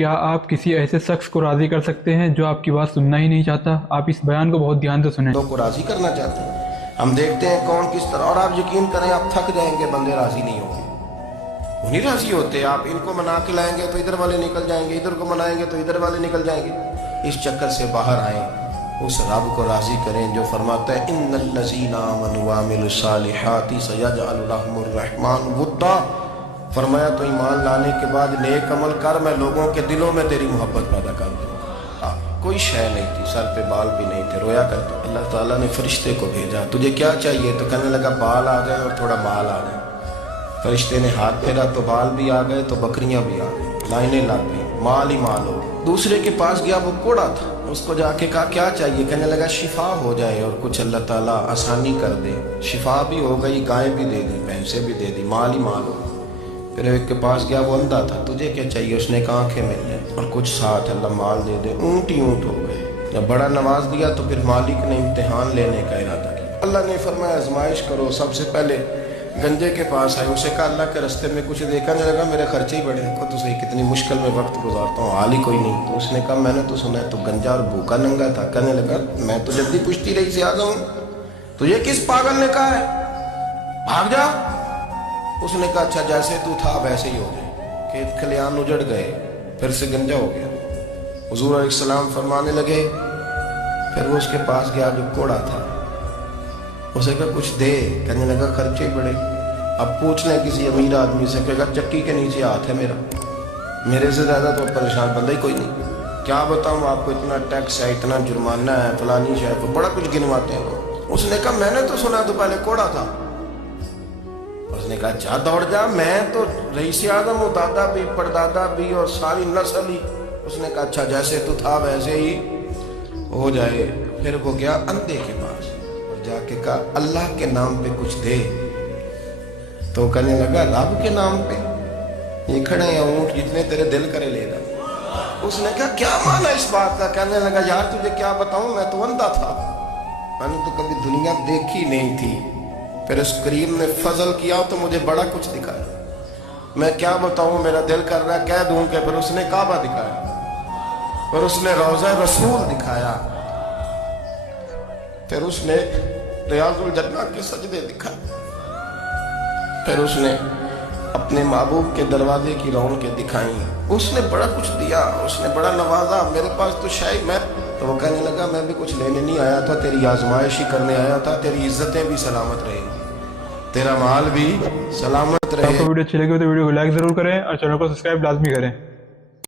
کیا آپ کسی ایسے شخص کو راضی کر سکتے ہیں جو آپ کی بات سننا ہی نہیں چاہتا؟ آپ اس بیان کو بہت دھیان سے سنیں۔ لوگ کو راضی کرنا چاہتے ہیں، ہم دیکھتے ہیں کون کس طرح، اور آپ یقین کریں آپ تھک جائیں گے، بندے راضی نہیں ہوں گے، وہ نہیں راضی ہوتے۔ آپ ان کو منا کے لائیں گے تو ادھر والے نکل جائیں گے، ادھر کو منائیں گے تو ادھر والے نکل جائیں گے۔ اس چکر سے باہر آئیں، اس رب کو راضی کریں جو فرماتا ہے ان الذین آمنوا وعملوا الصالحات سیجعل لهم الرحمن ودا۔ فرمایا تو ایمان لانے کے بعد نیک عمل کر، میں لوگوں کے دلوں میں تیری محبت پیدا کر دوں گا۔ کوئی شے نہیں تھی، سر پہ بال بھی نہیں تھے، رویا کرتے۔ اللہ تعالیٰ نے فرشتے کو بھیجا، تجھے کیا چاہیے؟ تو کہنے لگا بال آ گئے اور تھوڑا مال آ گئے۔ فرشتے نے ہاتھ پھیرا تو بال بھی آ گئے تو بکریاں بھی آ گئی، لائنیں لگ گئی، مال ہی مال ہو گئے۔ دوسرے کے پاس گیا، وہ کوڑا تھا، اس کو جا کے کہا کیا چاہیے؟ کہنے لگا شفا ہو جائے اور کچھ اللہ تعالیٰ آسانی کر دے۔ شفا بھی ہو گئی، گائے بھی دے دی، بھینسیں بھی دے دی، مال ہی مال ہو گئی۔ پھر ایک کے پاس گیا، وہ اندھا تھا، تجھے کیا چاہیے؟ اس نے کہا آنکھیں مل جائیں اور کچھ ساتھ اللہ مال دے دے۔ اونٹ ہی اونٹ ہو گئے۔ جب بڑا نواز دیا تو پھر مالک نے امتحان لینے کا ارادہ کیا۔ اللہ نے فرمایا آزمائش کرو۔ سب سے پہلے گنجے کے پاس آئے، اسے کہا اللہ کے رستے میں کچھ دیکھا نہیں لگا، میرے خرچے ہی بڑے ہیں، کو تو صحیح کتنی مشکل میں وقت گزارتا ہوں، حال ہی کوئی نہیں۔ تو اس نے کہا میں نے تو سنا ہے تو گنجا اور بھوکا ننگا تھا۔ کہنے لگا میں تو جلدی پشتی رہی سے آگا ہوں، تجھے کس پاگل نے کہا ہے بھاگ جا؟ اس نے کہا اچھا جیسے تو تھا ویسے ہی ہو جائے۔ کھیت کھلیان اجڑ گئے، پھر سے گنجا ہو گیا۔ حضور علیہ السلام فرمانے لگے، پھر وہ اس کے پاس گیا جو کوڑا تھا، اسے کہا کچھ دے۔ کہنے لگا خرچے ہی بڑے۔ اب پوچھ لیں کسی امیر آدمی سے، کہے گا چکی کے نیچے ہاتھ ہے میرا، میرے سے زیادہ تو پریشان بندہ ہی کوئی نہیں۔ کیا بتاؤں آپ کو، اتنا ٹیکس ہے، اتنا جرمانہ ہے، فلانی شہر کو بڑا کچھ گنواتے ہیں لوگ۔ اس نے کہا میں نے تو سنا تو پہلے کوڑا تھا۔ اس نے کہا جا دوڑ جا، میں تو رئیس اعظم ہوں، دادا بھی پردادا بھی اور ساری نسل ہی۔ اس نے کہا اچھا جیسے تو تھا ویسے ہی ہو جائے۔ پھر وہ گیا اندھے کے پاس اور جا کے کہا اللہ کے نام پہ کچھ دے۔ تو کہنے لگا رب کے نام پہ؟ یہ کھڑے ہیں اونٹ جتنے تیرے دل کرے لے جا۔ اس نے کہا کیا معنی اس بات کا؟ کہنے لگا یار تجھے کیا بتاؤں، میں تو اندھا تھا، میں نے تو کبھی دنیا دیکھی نہیں تھی، پھر اس کریم نے فضل کیا تو مجھے بڑا کچھ دکھایا۔ میں کیا بتاؤں، میرا دل کر رہا ہے کہہ دوں کہ پھر اس نے کعبہ دکھایا، پھر اس نے روضہ رسول دکھایا، پھر اس نے ریاض الجنہ کے سجدے دکھائے، پھر اس نے اپنے محبوب کے دروازے کی رونقیں دکھائیں۔ اس نے بڑا کچھ دیا، اس نے بڑا نوازا، میرے پاس تو شاید میں تو وہ کہنے لگا میں بھی کچھ لینے نہیں آیا تھا، تیری آزمائش ہی کرنے آیا تھا، تیری عزتیں بھی سلامت رہیں گی، تیرا مال بھی سلامت رہے۔ آپ کو ویڈیو اچھی لگی ہو تو ویڈیو کو لائک ضرور کریں اور چینل کو سبسکرائب لازمی کریں۔